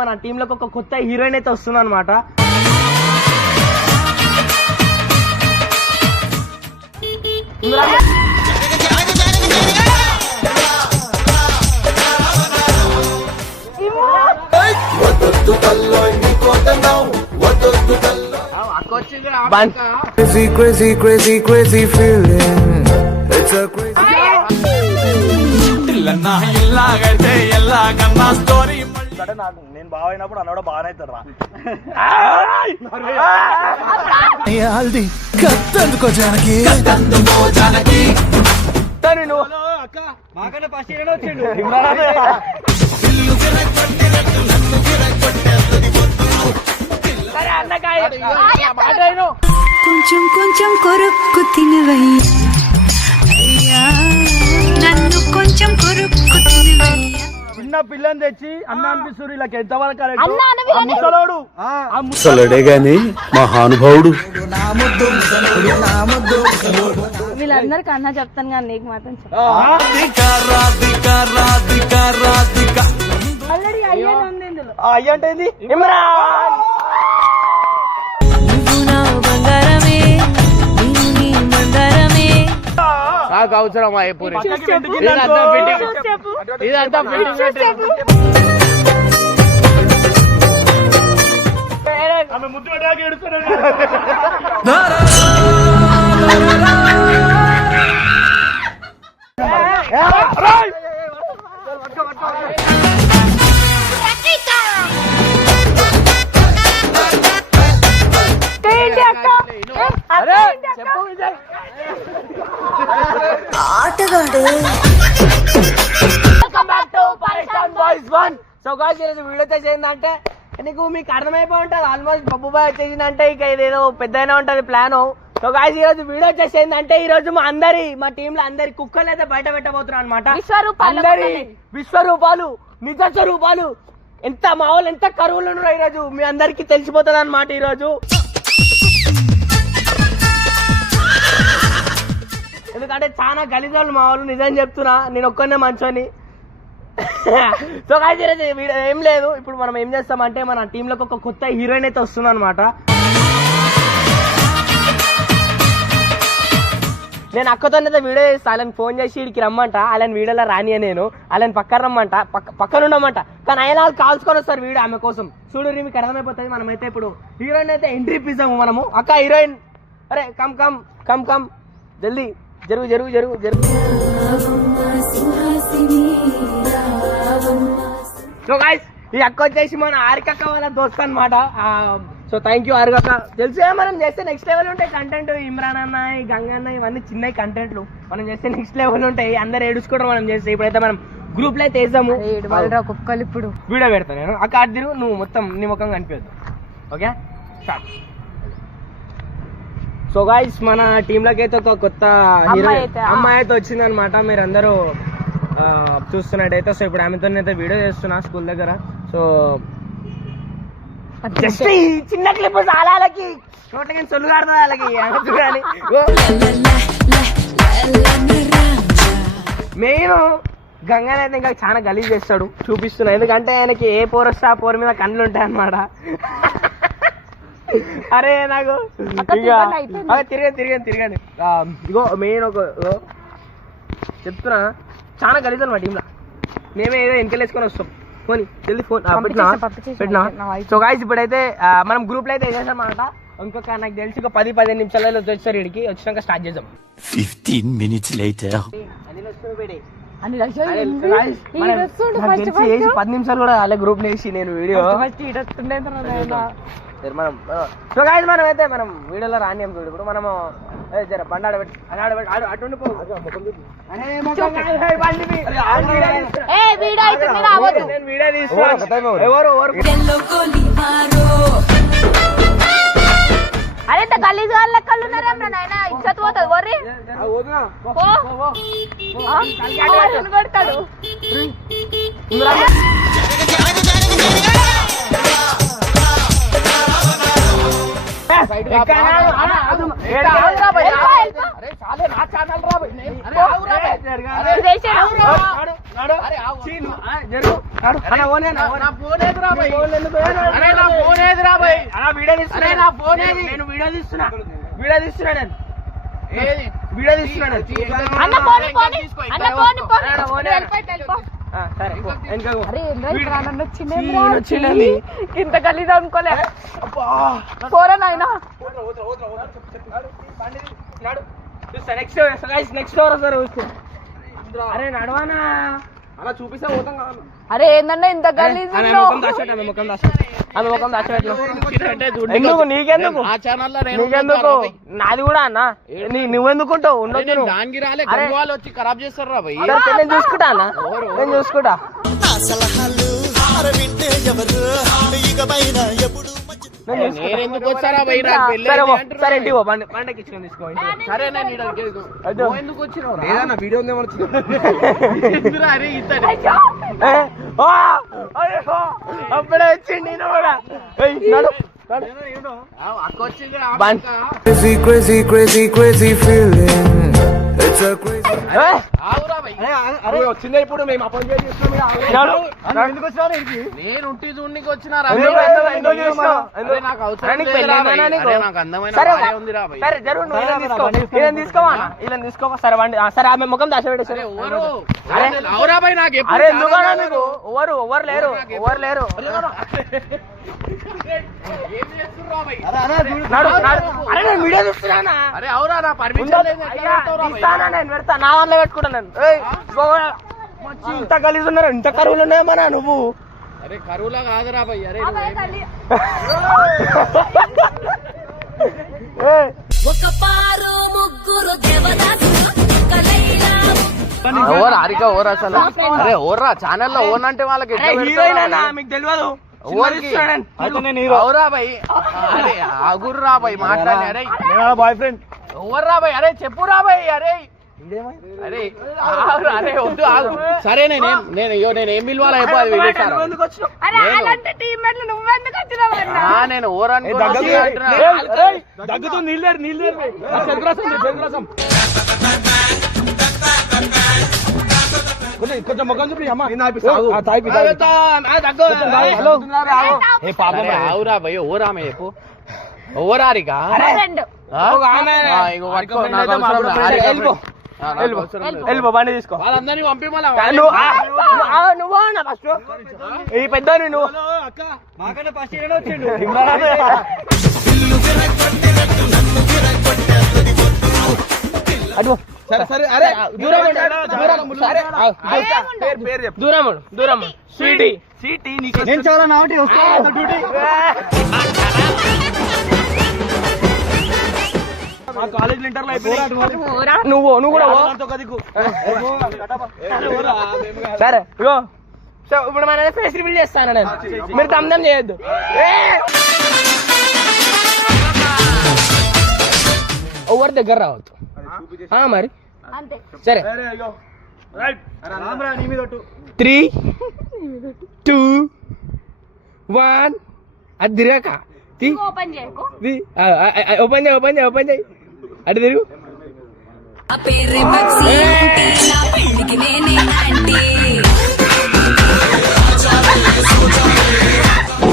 మన టీమ్ లోకి ఒక కొత్త హీరోయిన్ అయితే వస్తుంది అనమాట. నేను బాగా అయినప్పుడు అన్నాడు బాగానే అవుతాడు రా. కొంచెం కొంచెం కొరుక్కు తినవయ్యా, నన్ను కొంచెం కొరుక్కు తినవయ్యా. చిన్న పిల్లని తెచ్చి అన్న అనిపిస్తుంది ఇలా ఎంతవరకు ముసలుడే గాని మహానుభావుడు. వీళ్ళందరికి అన్న చెప్తాను కానీ నీకు మాత్రం ఆల్రెడీ అయ్యా ఉంది ఇందులో. అయ్య అంటే ఏంది? ఇమ్రాన్. నాకు అవసరం పూరి ఇదంతా ముద్దు పెట్టాక ఏడుస్తాడు. సో గాయ్స్ ఈరోజు వీడియో చేసిందంటే నీకు మీకు అర్థమైపోయి ఉంటుంది. ఆల్మోస్ట్ బబ్బు బాయ్ వచ్చేసిందంటే ఇక ఇదేదో పెద్దగా ఉంటుంది ప్లాన్. సో గాయ్స్ ఈరోజు వీడియో వచ్చేసిందంటే ఈ రోజు మా టీమ్ లో అందరి కుక్కలు అయితే బయట పెట్టబోతున్నారు అనమాట. అందరి విశ్వరూపాలు నిజ స్వరూపాలు ఎంత మా వాళ్ళు ఎంత కరువులు ఉన్నారు ఈరోజు మీ అందరికి తెలిసిపోతుంది అనమాట. ఈరోజు ఎందుకంటే చాలా గలీజాలు మా వాళ్ళు, నిజం చెప్తున్నా, నేను ఒక్కనే మంచోని. సో గాయ్స్ ఈరోజు వీడియో ఏం లేదు, ఇప్పుడు మనం ఏం చేస్తామంటే మన టీంలోకి ఒక కొత్త హీరోయిన్ అయితే వస్తుంది అనమాట. నేను అక్కతోనైతే వీడియో చేస్తా, వాళ్ళని ఫోన్ చేసి వీడికి రమ్మంట, వాళ్ళని వీడియోలో రానియా, నేను వాళ్ళని పక్కన రమ్మంట, పక్కన ఉండమంట. కానీ ఆయన వాళ్ళు కాల్చుకొని వస్తారు వీడియో ఆమె కోసం. చూడు మీకు అర్థమైపోతుంది. మనమైతే ఇప్పుడు హీరోయిన్ అయితే ఎంట్రీ ఇప్పిస్తాము మనము. అక్క హీరోయిన్, అరే కమ్ కమ్ కమ్ కమ్ జల్దీ జరుగు జరుగు జరుగు జరుగు. సో గాయ్స్ ఈ అక్క వచ్చేసి మన ఆరికక్క వాళ్ళ దోస్త్ అనమాట. సో థ్యాంక్ యూ ఆరికక్క. తెలుసు మనం చేస్తే నెక్స్ట్ లెవెల్ ఉంటాయి కంటెంట్. ఇమ్రాన్ అన్న, గంగ అన్న, ఇవన్నీ చిన్న కంటెంట్లు మనం చేస్తే నెక్స్ట్ లెవెల్ ఉంటాయి. అందరు ఏడుచుకోవడం మనం చేస్తే. ఇప్పుడైతే మనం గ్రూప్ లో అయితే వేసాము. కుక్కలు ఇప్పుడు వీడియో పెడతా నేను. అక్క అడ్దిరు నువ్వు మొత్తం నీ ముఖం కనిపించదు. Okay start. సో గాయ్స్ మన టీమ్ లోకి అయితే ఒక కొత్త అమ్మాయి అయితే వచ్చింది అనమాట. మీరు అందరూ చూస్తున్నట్టయితే. సో ఇప్పుడు ఆమెతో అయితే వీడియో చేస్తున్నా స్కూల్ దగ్గర. సో జస్ట్ ఈ చిన్న క్లిప్ చాలా వాళ్ళకి చోట్లకి సొల్లు కాడుతుంది వాళ్ళకి చూడాలి. మెయిన్ గంగానే అయితే ఇంకా చాలా గలీజ్ చేస్తాడు, చూపిస్తున్నా. ఎందుకంటే ఆయనకి ఏ పోర్ వస్తే ఆ పోర్ మీద కళ్ళు ఉంటాయి అన్నమాట. అరే నాకు తిరగండి. ఇగో మెయిన్ ఒక చెప్తున్నా, చాలా గలీజ్ అనమాట టీంలో. మేమే ఏదో వెనకలేసుకొని వస్తాం. ఫోన్ జల్దీ ఫోన్ పెట్టినా. సో గాయ్స్ ఇప్పుడైతే మనం గ్రూప్ లో అయితే వేసేసాం అనమాట. ఇంకొక నాకు తెలిసి ఒక 10-15 నిమిషాలలో వచ్చేస్తారు ఇడికి. వచ్చినాక స్టార్ట్ చేద్దాం. 15 minutes later. 10 నిమిషాలు కూడా అలా గ్రూప్ వేసి నేను వీడియో మనం. సో గాయ్స్ మనం వీడియోలో రానియం చూడు. ఇప్పుడు మనము జర బండి ఆడబెట్టి అటు వీడియో తీసుకో. ఎవరు అరే గలీజ్ వాళ్ళ కళ్ళు ఉన్నారా నాయన, ఇచ్చత్ పోతుంది. వర్రి పెడతాడు. నాడు. అరే, ఆగు. చీ, జరుగు. నాడు. అన్న, ఓనే అన్న, ఓనే. నా ఫోన్ ఏదిరా భయ్? ఫోన్ ఎందుకు పోయాను? అరే నా ఫోన్ ఏదిరా భయ్? అన్న, వీడియో తీస్తున్నా. అరే, నా ఫోన్ ఏది? నేను వీడియో తీస్తున్నా నేను ఏది? వీడియో తీస్తున్నా నేను. అన్న పోని పోని తీసుకో, అన్న ఇంకా పోని పోని అన్న, పోనీ. వెళ్ళిపో ఆ, సరే పో. వెనకకు పో. అరే ఏంద్రా ఇక్కడ నన్ను వచ్చిందండి. ఇంత గలీజ్ అనుకోలే పోరా నాయనా నెక్స్ట్ ఓవర్ వస్తారు. అరే నడవానా అలా చూపిస్తా పోతాం కదా. అరే ఏందన్నా ఇంత గలీజ్ ఆమె ముఖం దాచిపెట్టు, ఆమె ముఖం దాచిపెట్టు. ఎందుకు నీకెందుకు ఆ ఛానల్ లో నేను నీకెందుకు నాది కూడా అన్న నువ్వెందుకుంటావు ఉండొచ్చు నువ్వు. దానికి రాలే అరే. గంగు వచ్చి ఖరాబ్ చేస్తారు రా భయ్. సరే, నేను చూసుకుంటా అన్న నేను చూసుకుంటా. నేను ఎందుకు వచ్చారా భయ్? నాకు పెళ్ళి సరే అయింది పో, అంటున్నా సరే భయ్. ఇంటికి పో, బండికి ఇచ్చుకొని తీసుకో. సరే నేను ఈడకి వెళ్తా. అదో. నువ్వు ఎందుకు వచ్చినావు రా? ఎందుకురా? అరే ఇతనే. అప్పుడే వచ్చింది నేను కూడా. ఏయ్, నడు. అక్క వచ్చింది రా, బండి. అక్క. Crazy, crazy, crazy, crazy feeling. It's a crazy. ఏయ్, ఆగురా భయ్. వచ్చిందే ఇప్పుడు మేము అపాయింట్ చేస్తున్నాం. ఎందుకు వచ్చినావు ఇంటికి? నేను ఉంటి చూడనికి వచ్చినా రా ఎందుకు భయ్. ఎందుకు చేసినావు? అరే నాకు అవసరం నీకు లేదురా పెళ్ళి భయ్. అయిందా నీకు? అరే నాకు అందమైన సరే, భార్య ఉందిరా భయ్. సరే జరుగు నువ్వు ఇలా తీసుకో. ఇలా తీసుకోవా అన్న? ఇలా తీసుకోవా? సరే బండి. సరే ఆమె ముఖం అరే దాచిపెట్టేసరే. ఎవరు? అరే. అవురా భయ్ నాకు ఎప్పుడు అరే ఎందుకు చాలా అన్నా నీకు? ఎవరు లేరు. ఏం చేస్తుర్రా భయ్? నడు. అరే నేను వీడియో చూస్తున్నానా? అరే అవురా నా పర్మిషన్ ఉండదు. లేదు ఎట్లా అయ్యా, పెడతావురా భయ్? తీస్తానా నేను పెడతా. నా వల్ల పెట్టుకుంటా నేను. ఏయ్, మంచి ఇంత గలీజ్ ఉన్నారు, ఇంత కరువులు ఉన్నాయమ్మా నువ్వు. అరే కరువులా కాదురా భయ్. అరే ఏయ్, ఓర్ హరిక ఓర్ అసలు. అరే ఓర్రా ఛానల్ లో ఓన్ అంటే వాళ్ళకి అరే హీరోయిన్ అన్నా మీకు తెలియదు. అవురా భయ్. అరే ఆగుర్రా భయ్ మాట్లాడి. అరే బాయ్ ఫ్రెండ్. ఎవర్రా భయ్? అరే చెప్పురా భయ్. అరే అరే ఆగురా. అరే వద్దు ఆగు. సరే నేనేం పిలవాలా చెప్పు, అది వెళ్ళేసారా? ఎందుకు వచ్చినావు? అరే అలాంటి టీమ్మేట్లు నువ్వెందుకు వచ్చినావు అన్న నేను ఓర్ అనుకున్నా. దగ్గుతూ నీళ్ళు కొంచెం ముఖం చూపి అమ్మా. ఆవురా భయ్. ఓర్ ఆమె చెప్పు. ఓర్ హారిక. రెండు వెళ్ళిపో బండి తీసుకో. వాళ్ళందరినీ పంపి మళ్ళా నువ్వు అన్న ఫస్ట్ ఈ పెద్ద నువ్వు అటు సరే సరే. అరే దూరం దూరం స్వీటీ సీటీ నేను చాలా నాటి డ్యూటీ కాలేజ్ ఇంటర్ లో నువ్వు కూడా సరే ఇగో సో ఇప్పుడు మన ఫేస్ రివీల్ చేస్తాను నేను. మీరు దమ్దం చేయొద్దు. ఎవరి దగ్గర రావద్దు మరి అంతే సరే 3, 2, 1 అది తిరగక ఓపెన్ చేయకు ఓపెన్ చేయి అటు తిరుగు.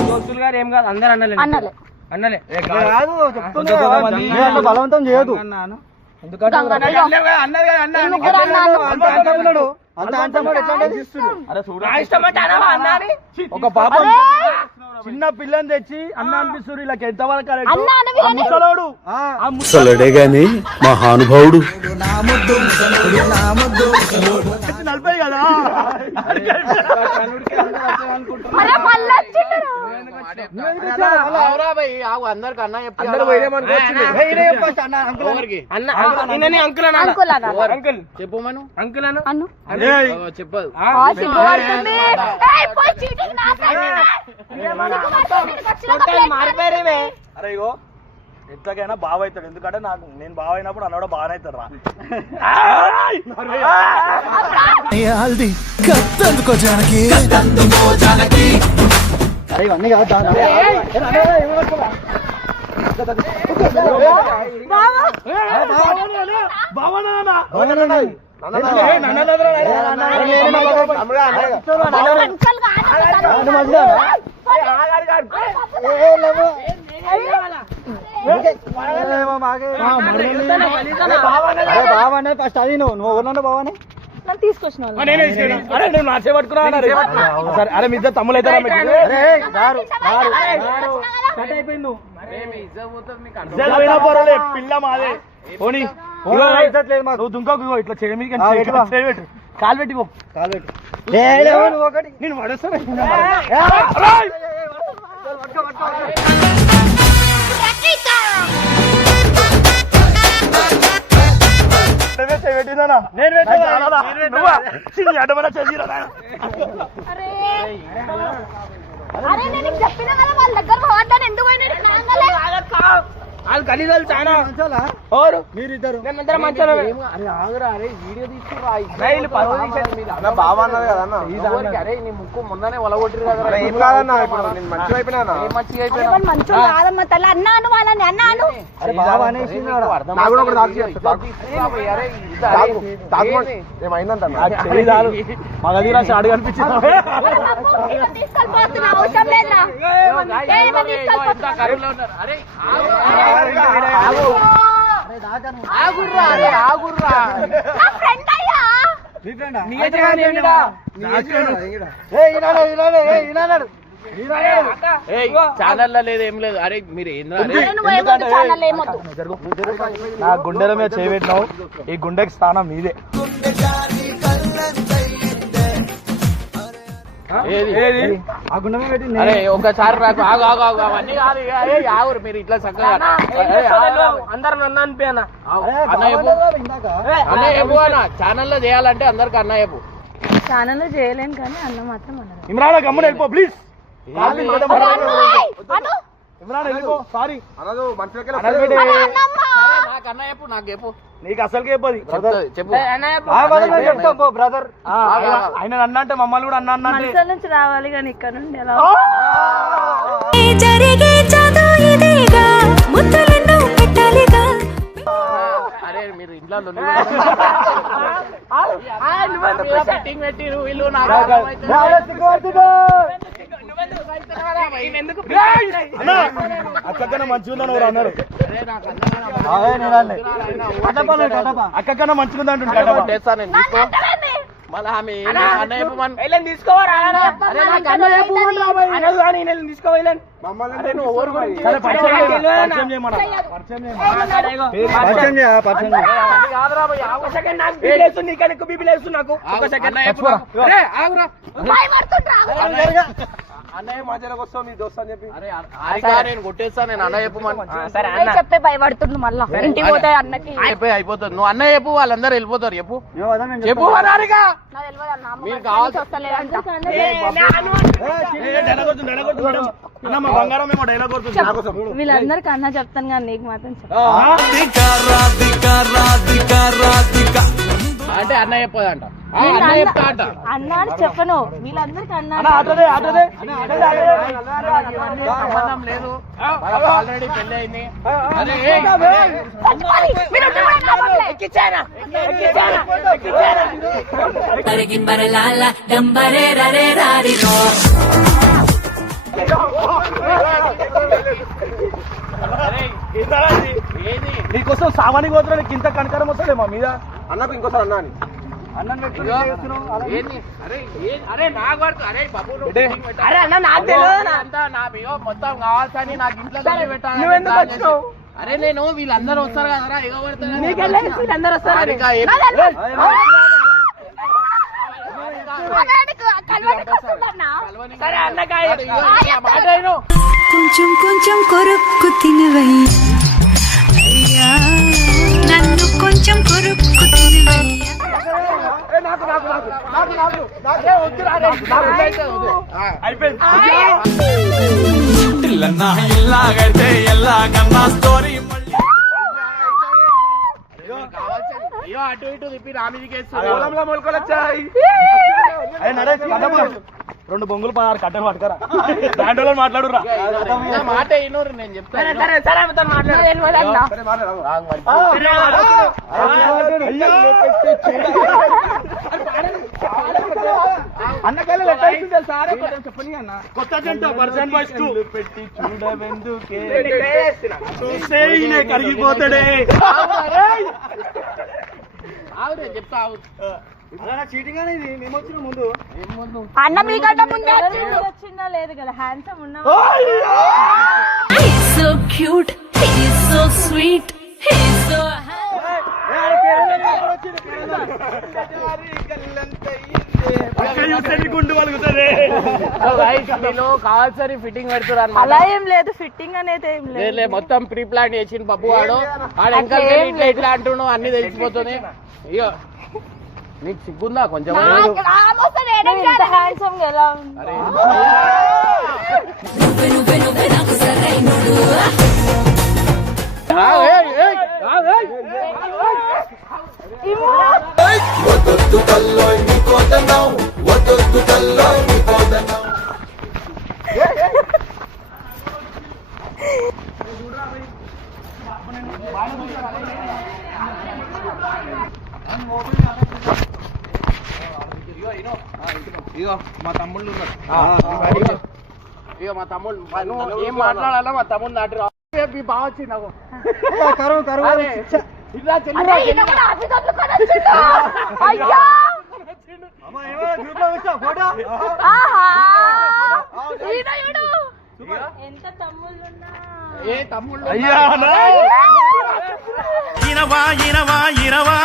దోస్తులు గారు ఏం కాదు అందరు అన్నలే అన్నలే బలవంతం చేయదు. ఒక పాపం చిన్న పిల్లని తెచ్చి అన్న అనిపిస్తుంది ఇలా ఎంతవరకు ముసలుడే గాని మహానుభావుడు. నలభై కదా అందరికి అన్న అంకుల్ చెప్పు మను. అంకుల్ చెప్పదు. మారిపోయారేమే. అరే ఇగో ఎట్లాగైనా బావ అవుతాడు, ఎందుకంటే నేను బావ అయినప్పుడు అన్న కూడా బాగానే అవుతాడు రా. అరే ఇవన్నీ కాదు బావానే ఫస్ట్ అది నువ్వు ఎవరన్నా బావానే నన్ను తీసుకొచ్చిన అరే నేను నాచే పట్టుకున్నా అరే మీ ఇద్దరు తమ్ములు అయితే పిల్ల మాదే పోనీ నువ్వు దుంకోకు ఇట్లా చేయమిది కాలు పెట్టి ఒకటి నేను పడేస్తాను అరే నేను చెప్పినా కదా వాళ్ళ దగ్గర పోవద్దని ఎందుకు వాళ్ళు ఖరీదాలు చాలా మీరిద్దరు మేమందరం మంచిగా బాబా అన్నది కదా అన్న అరే నీ ముక్కు మొన్ననే వలగొట్టిరు కదా ఏం కాదన్నా ఇప్పుడు నేను మంచిగా అయిపోయినా మంచిగా కాదమ్మా తల్లి అన్నాను వాళ్ళని అన్నాను అరే బాబా అనేసి నాకు కూడా ఒకటి ఏమైందంట మగది రాసి అడుగు అనిపించింది తీసుకెళ్ళిపోతున్నా అవసరం లేదా ఛానల్లో లేదు ఏం లేదు. అరే మీరు నా గుండెల మీద చేయబెట్టినావు ఈ గుండెకి స్థానం మీదే అరే ఒకసారి నాకు ఆగు ఆగు ఆగు అవన్నీ కాదు ఆగురు మీరు ఇట్లా చక్కగా అందరు నన్ను అనిపోయానా అన్న చెప్పు అన్న ఛానల్లో చేయాలంటే అందరికి అన్న చెప్పు. ఛానల్లో చేయలేను కానీ అన్న మాత్రం అన్నారు ఇమ్రాన్ గమ్మున వెళ్ళిపో ప్లీజ్ ఇమ్రాన్ వెళ్ళిపో సారీ నాకు అన్న చెప్పు నాకు చెప్పు నీకు అసలుకే చెప్పది చెప్పు చెప్తాం బ్రదర్ ఆయన అన్న అంటే మమ్మల్ని కూడా అన్న అన్న అంటే నుంచి రావాలి కానీ ఇక్కడ నుండి ఎలా జరిగే చదువు ఇదేగా ముద్దలను పెట్టాలిగా అరే మీరు ఇంట్లో సెట్టింగ్ పెట్టిరు వీళ్ళు నాకు అక్కకన్నా మంచిగుందని ఎవరు అన్నారు అక్కకన్నా మంచిగుందంటు మళ్ళీ ఆమె అన్న చెప్పమని తీసుకోవాలి అన్నయ్య మధ్యలోకి వస్తావు నీ దోస్త్ అని చెప్పి నేను కొట్టేస్తాను నేను అన్న చెప్పమని చెప్పే భయపడుతుంది మళ్ళా ఇంటికి పోతే అన్నకి అయిపోతుంది నువ్వు అన్న చెప్పు వాళ్ళందరూ వెళ్ళిపోతారు చెప్పు చెప్పు అన్నారుగా మీరు కావాల్సి బంగారం ఏమో డైలాగ్ కొడుతుంది వీళ్ళందరికి అన్న చెప్తాను కానీ నీకు మాత్రం అంటే అన్న చెప్పదంట అన్న చెప్తా అంట అన్న అని చెప్పను వీళ్ళందరికి అన్న సంబంధం లేదు ఆల్రెడీ పెళ్లి అయింది నీకోసం సామాన్య గోత్రం నీకు ఇంత కనకరం వస్తుంది మా మీద అన్నకు ఇంకోసారి అన్నా అని అరే అన్న నాకు తెలియదు మొత్తం కావాల్సని నాకు ఇంట్లో పెట్టాలి. అరే నేను వీళ్ళందరూ వస్తారు కదరా అందరు వస్తారు సరే అన్నకాయ కొంచెం కొంచెం కొరుక్కు తినవయ్యా నన్ను కొంచెం కొరుక్కు తినవయ్యా ఇలాగైతే ఎలాగన్నా స్టోరీ అటు ఇటు తిప్పి రామిదికి మొలకలు వచ్చాయి 2 బొంగులు 16 కట్టలు పట్టుకరా దాంట్లో మాట్లాడురా నా మాట అయినోరు నేను చెప్తాను కొత్త జంట పర్సన్ బాయ్స్ పెట్టి చూడవెందుకే చూస్తే ఈయన కరిగిపోతాడే చెప్తా చీటింగ్ అనేది మేమొచ్చిన ముందు అన్న మీకంటే ముందే వచ్చిందా లేదు కదా హ్యాండ్సమ్ ఉన్నా He's so cute, he's so sweet, he's so గుండు పలుకుతుంది కావాల్సరి ఫిట్టింగ్ పెడుతున్నారు అలా ఏం లేదు ఫిట్టింగ్ అనేది ఏం లేదు మొత్తం ప్రీ ప్లాన్ చేసిన పప్పు వాడు ఇంకా ఇట్లా ఇట్లా అంటున్నావు అన్ని తెలిసిపోతుంది ఇగో నీకు సిగ్గుందా కొంచెం ఇంత హ్యాండ్సమ్ గా ఎలా ఉంది అరే ఇగో మా తమ్ముళ్ళు ఉన్నారు ఇగో మా తమ్ముళ్ళు ఏం మాట్లాడాలో మా తమ్ముడు నాటి బాగా వచ్చింది నాకు అరే, ఇలా చెల్లి ఎంత తమ్ముళ్ళున్నా ఏ తమ్ముళ్ళు అయ్యా ఇనవా ఇనవా ఇనవా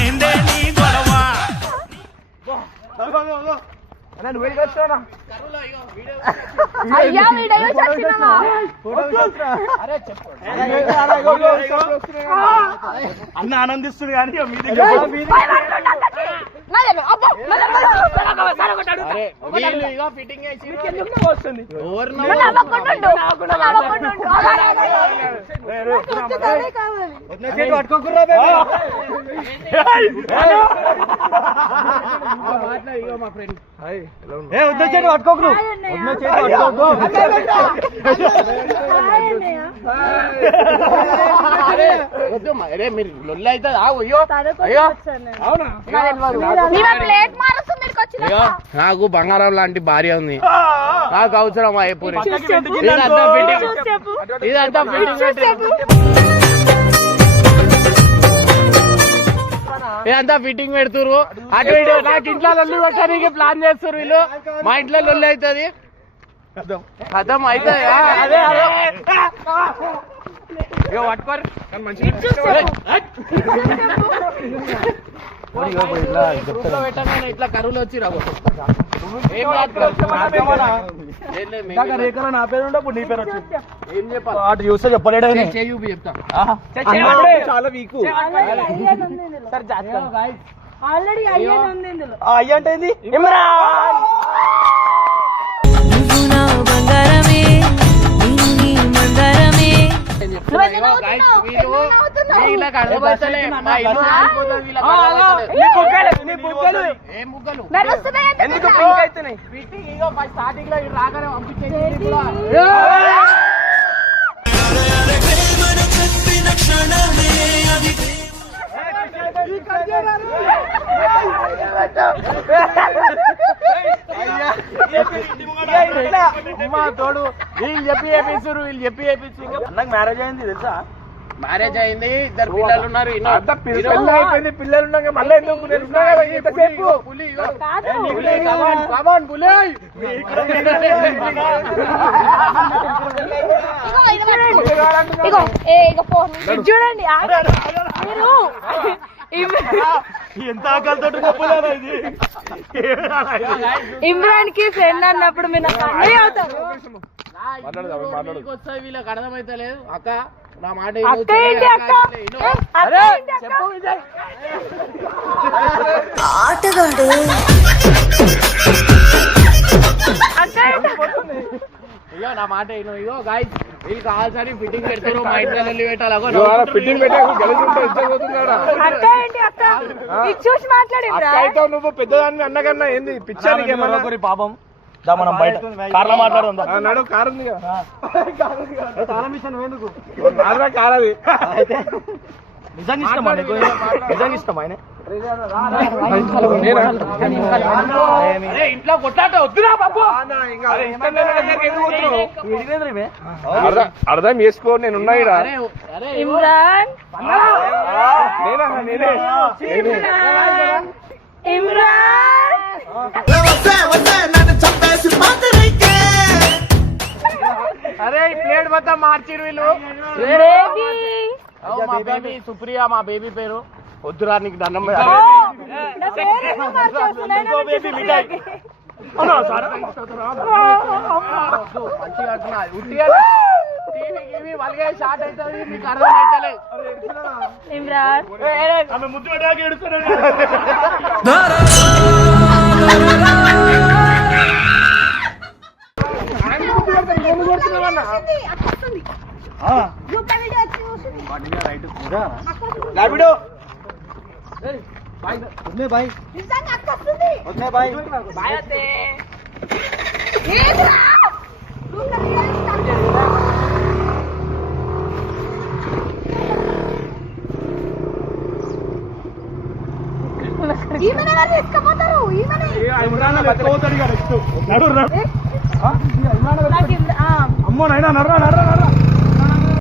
ఏందే నీ గొడవ నువ్వు వెళ్ళి వచ్చావునా అయ్యా వీడియో చేసినావా అరే చెప్పు అన్న ఆనందిస్తుంది కానీ ఇక మీ దగ్గర అరే వీళ్ళు ఇగో ఫిట్టింగ్ చేసి వస్తుంది ఎవరినో పట్టుకోకుర్రా ఇగో మా ఫ్రెండ్ వద్ద చెట్టు పట్టుకోకు అరే వద్దు అరే మీరు లొల్లి అవుతుంది అయ్యో అయ్యో అవునా ప్లేట్ మారుస్తుంది అయ్యో నాకు బంగారం లాంటి భార్య ఉంది నాకు అవసరం పూరి ఇదంతా ఇదంతా ఫిట్టింగ్ పెడుతురు అటు ఇటు నాకు ఇంట్లో లొల్లి పెట్టడానికి ప్లాన్ చేస్తారు వీళ్ళు మా ఇంట్లో లొల్లి అవుతుంది కథం అవుతుంది అదే అదే ఇక పట్టుకోరు పెట్టగానే ఇట్లా కరువులు వచ్చి రాబో నా పేరు ఉండే నీ పేరు వచ్చి ఏం చెప్పాలి అటు చూస్తే చెప్పలేడు చేయూపి చెప్తా చాలా వీక్ ఆల్రెడీ అయ్యేది ఉంది ఇందులో అయ్య అంటే ఏంది ఇమ్రాన్ నువ్వు నా బంగారమే నేను నీ మందారమే వీళ్ళకి అర్థమవుతలే మా ఇల్లు కాలిపోతుంది, వీళ్ళకి అర్థమవుతలే. ఏం బుగ్గలు ఎందుకు పింక్ అవుతున్నాయి ఫిట్టింగ్ ఇగో స్టార్టింగ్ లో రాగానే పంపించేసి తోడు వీళ్ళు చెప్పి వేపిస్తారు వీళ్ళు చెప్పి వేపించారు నాకు మ్యారేజ్ అయింది తెలుసా మ్యారేజ్ అయింది, 2 పిల్లలు ఉన్నారు. పెళ్ళి అయిపోయింది, పిల్లలు ఉన్నాక మళ్ళీ ఎందుకు చూడండి మీరు ఎంత ఆకలితో గొప్పలేదా ఇది ఇమ్రాన్ కి ఫ్రెండ్ అన్నప్పుడు మీరు నాకు అన్నీ అవుతారు వస్తాయి, వీళ్ళకి అర్థమైతే లేదు. అక్క నా మాట అక్క ఏంటి అక్క అరే చెప్పు విజయ్ ఆటగాడు ఇగో నా మాట ఇగో ఇగో గాయ్స్ వీళ్ళు కావాల్సని ఫిట్టింగ్ పెడతారు, మా ఇంట్లో వెళ్ళి పెట్టాలి. ఫిట్టింగ్ పెట్టాడు అక్క ఏంటి అక్క ఇది చూసి మాట్లాడి నువ్వు పెద్దదాన్ని అన్నకన్నా ఏంది పిచ్చానికి ఏమన్నా పాపం దా మనం బయట కార్లో మాట్లాడుకుందాం. నడు కారు ఉంది కారు అది నిజంగా ఇష్టమా నీకు? నిజంగా ఇష్టమా ఆయన? ఇంట్లో కొట్లాట వద్దురా బాబు. అర్థం చేసుకో, నేనున్నా ఈడ. ఇమ్రాన్ ఇమ్రాన్ అరే ఈ ప్లేట్ మొత్తం మార్చిరు వీళ్ళు. బేబీ మా బేబీ సుప్రియ, మా బేబీ పేరు. వద్దురా నీకు దండం నా పేరేమో మార్చేస్తున్నాను. మంచిగా అంటున్నా. ఉట్టిగా టీవీ గీవీ వలిగే షార్ట్ అవుతుంది, మీకు అర్థం అవుతలే. ఇమ్రాన్ ఆమె ముద్దు పెట్టాక ఏడుస్తున్నాడు. తీసుకుపోతారు అమ్మో నైనా నర్రా నర్రా నర్రా